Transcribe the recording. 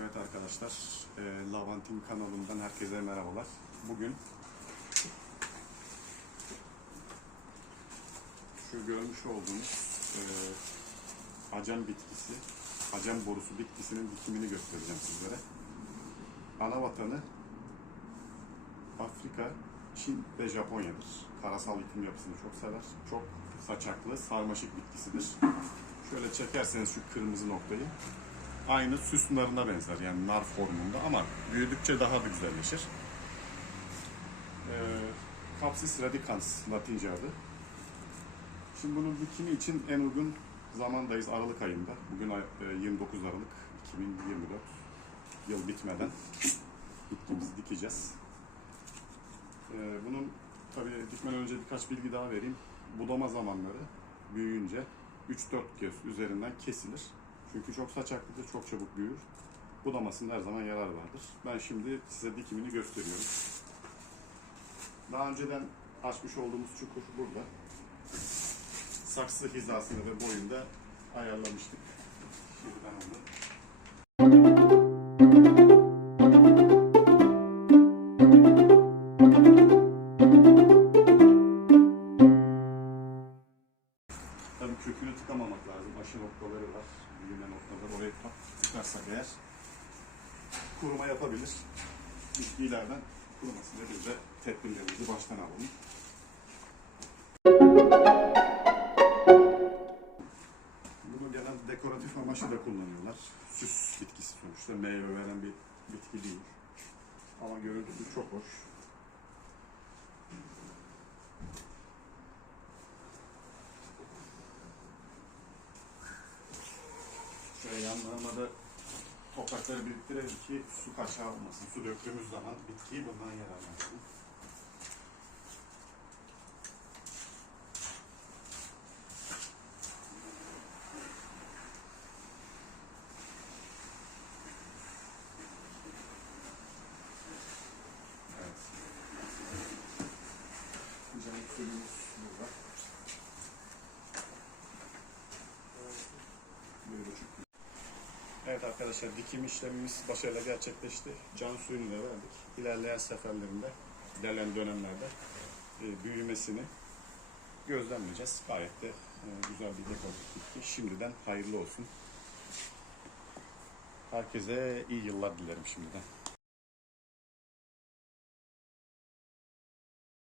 Evet arkadaşlar, e, Lavantin kanalından herkese merhabalar. Bugün şu görmüş olduğunuz e, acem bitkisi, acem borusu bitkisinin dikimini göstereceğim sizlere. Ana vatanı Afrika, Çin ve Japonya'dır. Karasal iklim yapısını çok sever. Çok saçaklı, sarmaşık bitkisidir. Şöyle çekerseniz şu kırmızı noktayı aynı süs narına benzer yani nar formunda ama büyüdükçe daha da güzelleşir. Ee, Capsis radicans Latince adı. Şimdi bunun dikimi için en uygun zamandayız Aralık ayında. Bugün ay- e, 29 Aralık 2024. Yıl bitmeden bitkimizi dikeceğiz. Ee, bunun tabii dikmeden önce birkaç bilgi daha vereyim. Budama zamanları büyüyünce 3-4 kez üzerinden kesilir. Çünkü çok saçaklıdır, çok çabuk büyür. Budamasında her zaman yarar vardır. Ben şimdi size dikimini gösteriyorum. Daha önceden açmış olduğumuz çukur burada. Saksı hizasını ve boyunda ayarlamıştık. Kökünü tıkamamak lazım. Aşı noktaları var. Büyüme noktaları. Oraya tak, tıkarsak eğer kuruma yapabilir. Bitkilerden kurumasın diye biz de tedbirlerimizi baştan alalım. Bunu genelde dekoratif amaçlı da kullanıyorlar. Süs bitkisi sonuçta. Meyve veren bir bitki değil. Ama görüntüsü çok hoş. Şöyle yanlarına da toprakları biriktirelim ki su kaçağı olmasın. Su döktüğümüz zaman bitkiyi bundan yararlansın. Evet. Güzel suyumuz burada. Bir buçuk Evet arkadaşlar dikim işlemimiz başarıyla gerçekleşti. Can suyunu da verdik. İlerleyen seferlerinde, ilerleyen dönemlerde e, büyümesini gözlemleyeceğiz. Gayet de e, güzel bir dekoratif bitki. Şimdiden hayırlı olsun. Herkese iyi yıllar dilerim şimdiden.